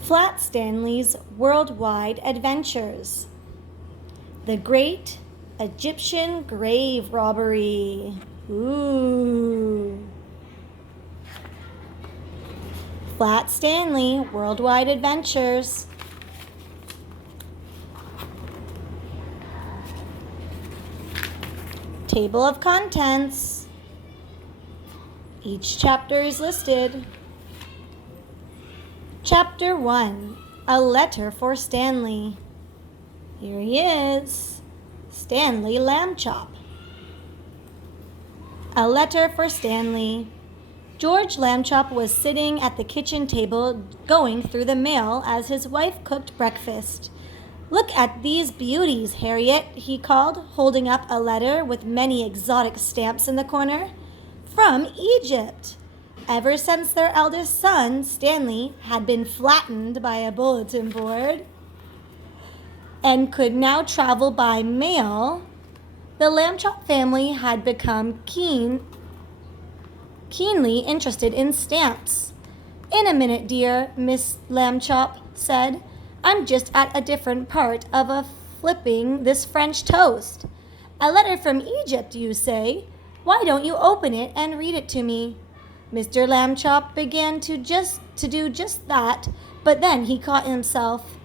Flat Stanley's Worldwide Adventures. The Great Egyptian Grave Robbery. Ooh. Flat Stanley Worldwide Adventures. Table of contents. Each chapter is listed. Chapter 1, A Letter for Stanley. Here he is, Stanley Lambchop. A letter for Stanley. George Lambchop was sitting at the kitchen table going through the mail as his wife cooked breakfast. "Look at these beauties, Harriet," he called, holding up a letter with many exotic stamps in the corner. "From Egypt." Ever since their eldest son, Stanley, had been flattened by a bulletin board and could now travel by mail, the Lambchop family had become keenly interested in stamps. "In a minute, dear," Miss Lambchop said. "I'm just at a different part of flipping this French toast. A letter from Egypt, you say? Why don't you open it and read it to me?" Mr. Lambchop began to do just that, but then he caught himself.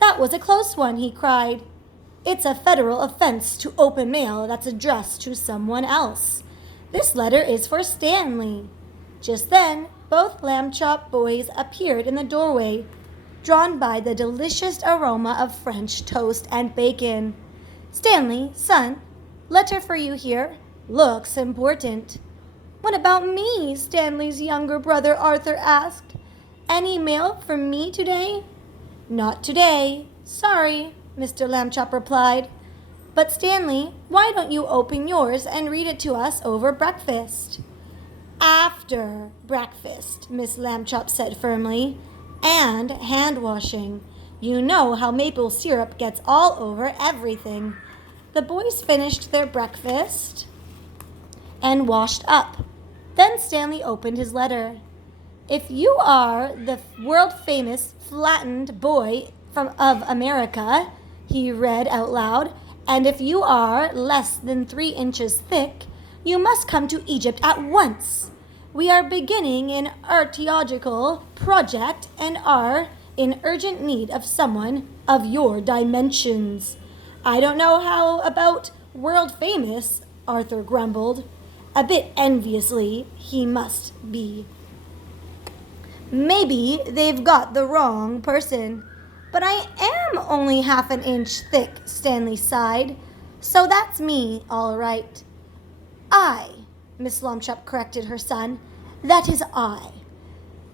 "That was a close one," he cried. "It's a federal offense to open mail that's addressed to someone else. This letter is for Stanley." Just then, both Lambchop boys appeared in the doorway, drawn by the delicious aroma of French toast and bacon. "Stanley, son, letter for you here. Looks important." "What about me?" Stanley's younger brother Arthur asked. "Any mail for me today?" "Not today. Sorry," Mr. Lambchop replied. "But Stanley, why don't you open yours and read it to us over breakfast?" "After breakfast," Miss Lambchop said firmly. "And hand washing. You know how maple syrup gets all over everything." The boys finished their breakfast and washed up. Then Stanley opened his letter. "If you are the world-famous flattened boy of America," he read out loud, "and if you are less than 3 inches thick, you must come to Egypt at once. We are beginning an archaeological project and are in urgent need of someone of your dimensions." "I don't know how about world-famous," Arthur grumbled. A bit enviously, he must be. "Maybe they've got the wrong person." "But I am only half an inch thick," Stanley sighed. "So that's me, all right." "I," Miss Lambchop corrected her son. "That is I.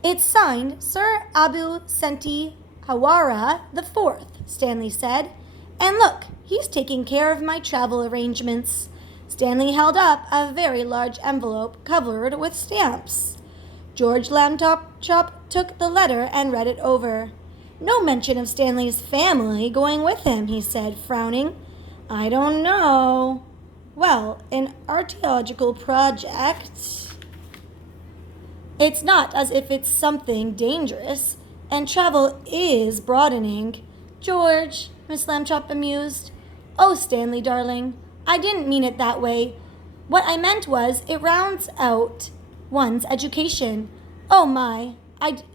It's signed Sir Abu Senti Hawara IV, Stanley said. "And look, he's taking care of my travel arrangements." Stanley held up a very large envelope covered with stamps. George Lambchop took the letter and read it over. "No mention of Stanley's family going with him," he said, frowning. "I don't know. Well, an archaeological project. It's not as if it's something dangerous, and travel is broadening." "George," Miss Lambchop amused. "Oh, Stanley, darling, I didn't mean it that way. What I meant was it rounds out one's education." "Oh my,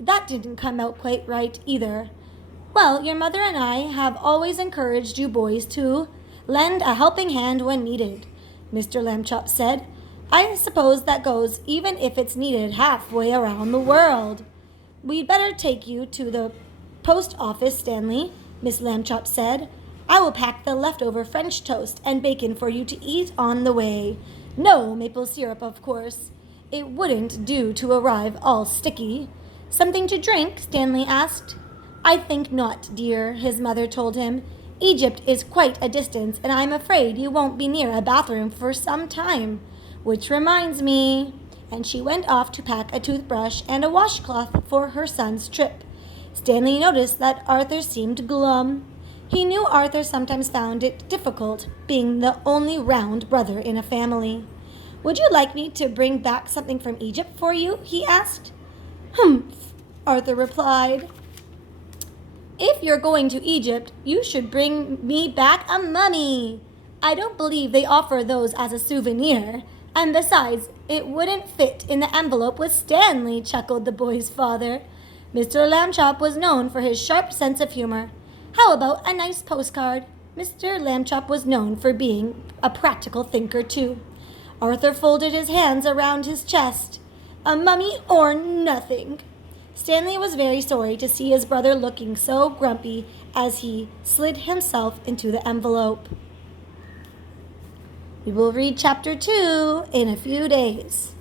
that didn't come out quite right either." "Well, your mother and I have always encouraged you boys to lend a helping hand when needed," Mr. Lambchop said. "I suppose that goes even if it's needed halfway around the world." "We'd better take you to the post office, Stanley," Miss Lambchop said. "I will pack the leftover French toast and bacon for you to eat on the way. No maple syrup, of course. It wouldn't do to arrive all sticky." "Something to drink?" Stanley asked. "I think not, dear," his mother told him. "Egypt is quite a distance, and I'm afraid you won't be near a bathroom for some time. Which reminds me," and she went off to pack a toothbrush and a washcloth for her son's trip. Stanley noticed that Arthur seemed glum. He knew Arthur sometimes found it difficult being the only round brother in a family. "Would you like me to bring back something from Egypt for you?" he asked. "Humph," Arthur replied. If you're going to Egypt, you should bring me back a mummy. I don't believe they offer those as a souvenir. And besides, it wouldn't fit in the envelope with Stanley, chuckled the boy's father. Mr. Lambchop was known for his sharp sense of humor. How about a nice postcard? Mr. Lambchop was known for being a practical thinker, too. Arthur folded his hands around his chest. A mummy or nothing. Stanley was very sorry to see his brother looking so grumpy as he slid himself into the envelope. We will read chapter 2 in a few days.